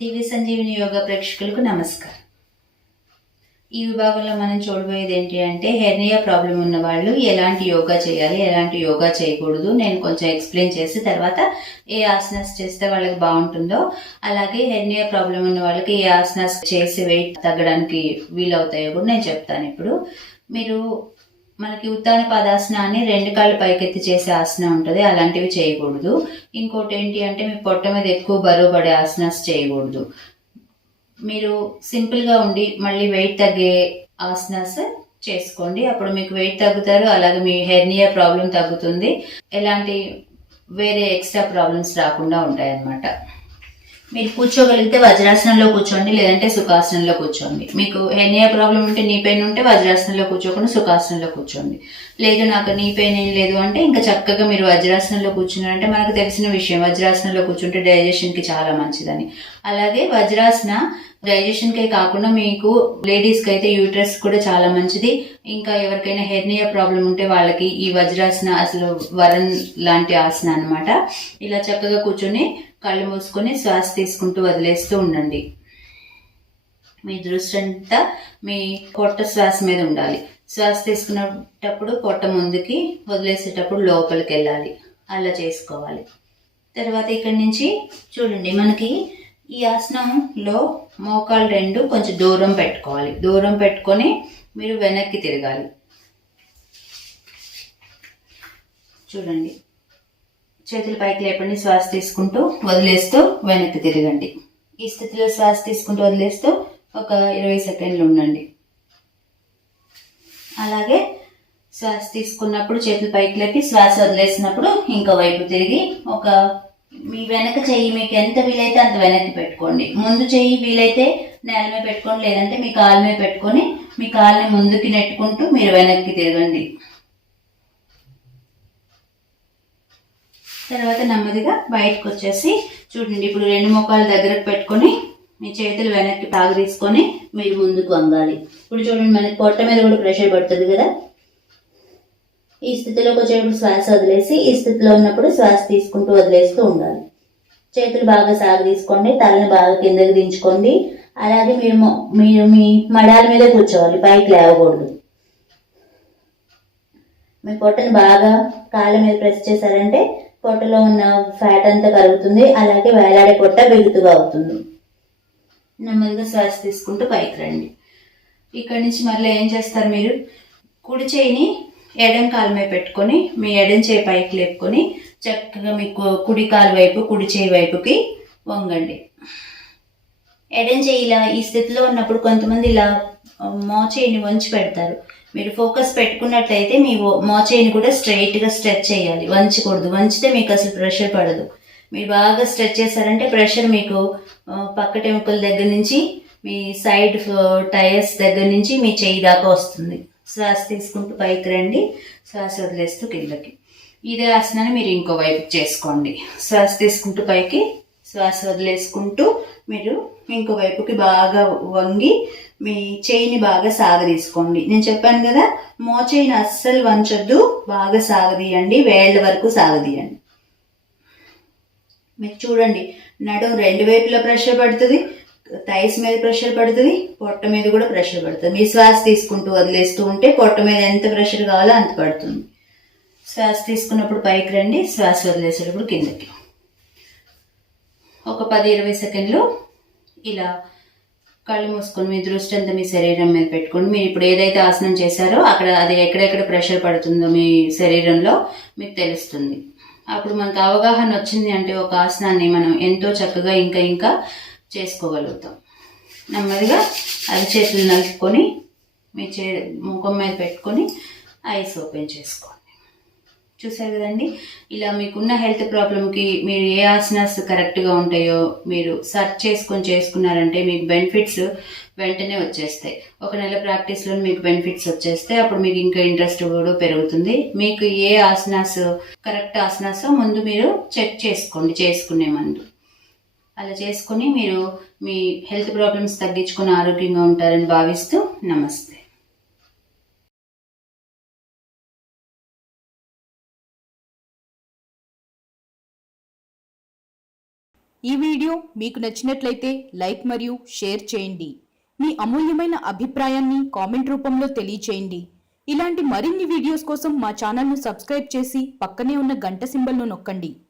దివ్య సంజీవిని యోగా ప్రేక్షకులకు నమస్కారం. ఈ విభాగంలో మనం చూడబోయేది ఏంటి అంటే హెర్నియా ప్రాబ్లం ఉన్న వాళ్ళు ఎలాంటి యోగా చేయాలి, ఎలాంటి యోగా చేయకూడదు నేను కొంచెం ఎక్స్ప్లెయిన్ చేసి తర్వాత ఏ ఆసనాస్ చేస్తే వాళ్ళకి బాగుంటుందో, అలాగే హెర్నియా ప్రాబ్లం ఉన్న వాళ్ళకి ఏ ఆసనాస్ చేసి వెయిట్ తగ్గడానికి వీలవుతాయో కూడా నేను చెప్తాను. ఇప్పుడు మీరు మనకి ఉత్తాన పాదాసనాన్ని 2 కాళ్ళు పైకెత్తి చేసే ఆసనం ఉంటుంది, అలాంటివి చేయకూడదు. ఇంకోటి ఏంటి అంటే మీ పొట్ట మీద ఎక్కువ బరువు పడే ఆసనాస్ చేయకూడదు. మీరు సింపుల్గా ఉండి మళ్ళీ వెయిట్ తగ్గే ఆసనాస్ చేసుకోండి. అప్పుడు మీకు వెయిట్ తగ్గుతారు, అలాగే మీ హెర్నియా ప్రాబ్లం తగ్గుతుంది, ఎలాంటి వేరే ఎక్స్ట్రా ప్రాబ్లమ్స్ రాకుండా ఉంటాయన్నమాట. మీరు కూర్చోగలిగితే వజ్రాసనంలో కూర్చోండి, లేదంటే సుఖాసనంలో కూర్చోండి. మీకు హెర్నియా ప్రాబ్లం ఉంటే నీ పెయిన్ ఉంటే వజ్రాసనంలో కూర్చోకుండా సుఖాసనంలో కూర్చోండి. లేదు నాకు నీ పెయిన్ ఏం లేదు అంటే ఇంకా చక్కగా మీరు వజ్రాసనంలో కూర్చున్నారంటే మనకు తెలిసిన విషయం, వజ్రాసనంలో కూర్చుంటే డైజెషన్కి చాలా మంచిదని. అలాగే వజ్రాసన డైజెషన్కే కాకుండా మీకు లేడీస్కి అయితే యూట్రస్ కూడా చాలా మంచిది. ఇంకా ఎవరికైనా హెర్నియా ప్రాబ్లం ఉంటే వాళ్ళకి ఈ వజ్రాసన అసలు వరం లాంటి ఆసన అనమాట. ఇలా చక్కగా కూర్చొని కళ్ళు మూసుకొని శ్వాస తీసుకుంటూ వదిలేస్తూ ఉండండి. మీ దృష్టి అంతా మీ పొట్ట శ్వాస మీద ఉండాలి. శ్వాస తీసుకునేటప్పుడు పొట్ట ముందుకి, వదిలేసేటప్పుడు లోపలికి వెళ్ళాలి. అలా చేసుకోవాలి. తర్వాత ఇక్కడి నుంచి చూడండి, మనకి ఈ ఆసనంలో మోకాళ్ళు 2 కొంచెం దూరం పెట్టుకోవాలి. దూరం పెట్టుకొని మీరు వెనక్కి తిరగాలి. చూడండి, చేతులు పైకి లేపండి, శ్వాస తీసుకుంటూ వదిలేస్తూ వెనక్కి తిరగండి. ఈ స్థితిలో శ్వాస తీసుకుంటూ వదిలేస్తూ ఒక 20 సెకండ్లు ఉండండి. అలాగే శ్వాస తీసుకున్నప్పుడు చేతులు పైకి లేపి శ్వాస వదిలేసినప్పుడు ఇంకో వైపు తిరిగి మీ వెనక చెయ్యి మీకు ఎంత వీలైతే అంత వెనక్కి పెట్టుకోండి. ముందు చెయ్యి వీలైతే నేల మీద పెట్టుకోండి, లేదంటే మీ కాలు మీద పెట్టుకొని మీ కాలుని ముందుకి నెట్టుకుంటూ మీరు వెనక్కి తిరగండి. తర్వాత నెమ్మదిగా బయటకు వచ్చేసి చూడండి, ఇప్పుడు 2 మోకాలు దగ్గరకు పెట్టుకొని మీ చేతులు వెనక్కి తాగు తీసుకొని మీరు ముందుకు వంగాలి. ఇప్పుడు చూడండి, మనకి పొట్ట మీద కూడా ప్రెషర్ పడుతుంది కదా. ఈ స్థితిలోకి వచ్చేటప్పుడు శ్వాస వదిలేసి ఈ స్థితిలో ఉన్నప్పుడు శ్వాస తీసుకుంటూ వదిలేస్తూ ఉండాలి. చేతులు బాగా సాగు తీసుకోండి, తలని బాగా కిందకి దించుకోండి. అలాగే మీరు మీ మడాల మీద కూర్చోవాలి, పైకి లేవకూడదు. మీ పొట్టను బాగా కాళ్ళ మీద ప్రెస్ చేశారంటే పొట్టలో ఉన్న ఫ్యాట్ అంతా కరుగుతుంది, అలాగే వేలాడే పొట్ట బిగుతుగా అవుతుంది. నెమ్మదిగా శ్వాస తీసుకుంటూ పైకి రండి. ఇక్కడి నుంచి మళ్ళీ ఏం చేస్తారు, మీరు కుడి చేయిని ఎడం కాలు మీద పెట్టుకొని మీ ఎడం చేయి పైకి లేపుకొని చక్కగా మీ కుడి కాలు వైపు, కుడి చేయి వైపుకి వంగండి. ఎడం చేయి ఇలా ఈ స్థితిలో ఉన్నప్పుడు కొంతమంది ఇలా మోచేయిని వంచి పెడతారు. మీరు ఫోకస్ పెట్టుకున్నట్లయితే మీ మోచేయిని కూడా స్ట్రైట్గా స్ట్రెచ్ చేయాలి, వంచకూడదు. వంచితే మీకు అసలు ప్రెషర్ పడదు. మీరు బాగా స్ట్రెచ్ చేశారంటే ప్రెషర్ మీకు పక్కటెముకల దగ్గర నుంచి మీ సైడ్ టైర్స్ దగ్గర నుంచి మీ చేయి దాకా వస్తుంది. శ్వాస తీసుకుంటూ పైకి రండి, శ్వాస వదిలేస్తూ కిందకి. ఇదే ఆసనాన్ని మీరు ఇంకో వైపు చేసుకోండి. శ్వాస తీసుకుంటూ పైకి, శ్వాస వదిలేసుకుంటూ మీరు ఇంకో వైపుకి బాగా వంగి మీ చేయిని బాగా సాగదీసుకోండి. నేను చెప్పాను కదా, మోచేయిని అస్సలు వంచొద్దు, బాగా సాగదీయండి, వేళ్ళ వరకు సాగదీయండి. మీకు చూడండి, నడుము 2 వైపులా ప్రెషర్ పడుతుంది, థైస్ మీద ప్రెషర్ పడుతుంది, పొట్ట మీద కూడా ప్రెషర్ పడుతుంది. మీ శ్వాస తీసుకుంటూ వదిలేస్తూ ఉంటే పొట్ట మీద ఎంత ప్రెషర్ కావాలో అంత పడుతుంది. శ్వాస తీసుకున్నప్పుడు పైకి రండి, శ్వాస వదిలేసేటప్పుడు కిందకి. ఒక 10-20 సెకండ్లు ఇలా కళ్ళు మూసుకొని మీ దృష్టి అంతా మీ శరీరం మీద పెట్టుకోండి. మీరు ఇప్పుడు ఏదైతే ఆసనం చేశారో అక్కడ అది ఎక్కడెక్కడ ప్రెషర్ పడుతుందో మీ శరీరంలో మీకు తెలుస్తుంది. అప్పుడు మనకు అవగాహన వచ్చింది అంటే ఒక ఆసనాన్ని మనం ఎంతో చక్కగా ఇంకా చేసుకోగలుగుతాం. నెమ్మదిగా చేతులు నలుపుకొని మీ ముఖం మీద పెట్టుకొని ఐస్ ఓపెన్ చేసుకోండి. చూసారు కదండి, ఇలా మీకున్న హెల్త్ ప్రాబ్లంకి మీరు ఏ ఆసనాస్ కరెక్ట్గా ఉంటాయో మీరు సర్చ్ చేసుకున్నారంటే మీకు బెనిఫిట్స్ వెంటనే వచ్చేస్తాయి. 1 నెల ప్రాక్టీస్లో మీకు బెనిఫిట్స్ వచ్చేస్తాయి. అప్పుడు మీకు ఇంకా ఇంట్రెస్ట్ కూడా పెరుగుతుంది. మీకు ఏ ఆసనాస్ కరెక్ట్ ఆసనాసో ముందు మీరు చెక్ చేసుకోండి చేసుకునే ముందు. అలా చేసుకుని మీరు మీ హెల్త్ ప్రాబ్లమ్స్ తగ్గించుకుని ఆరోగ్యంగా ఉంటారని భావిస్తూ నమస్తే. ఈ వీడియో మీకు నచ్చినట్లయితే లైక్ మరియు షేర్ చేయండి. మీ అమూల్యమైన అభిప్రాయాన్ని కామెంట్ రూపంలో తెలియచేయండి. ఇలాంటి మరిన్ని వీడియోస్ కోసం మా ఛానల్ను సబ్స్క్రైబ్ చేసి పక్కనే ఉన్న గంట సింబల్ను నొక్కండి.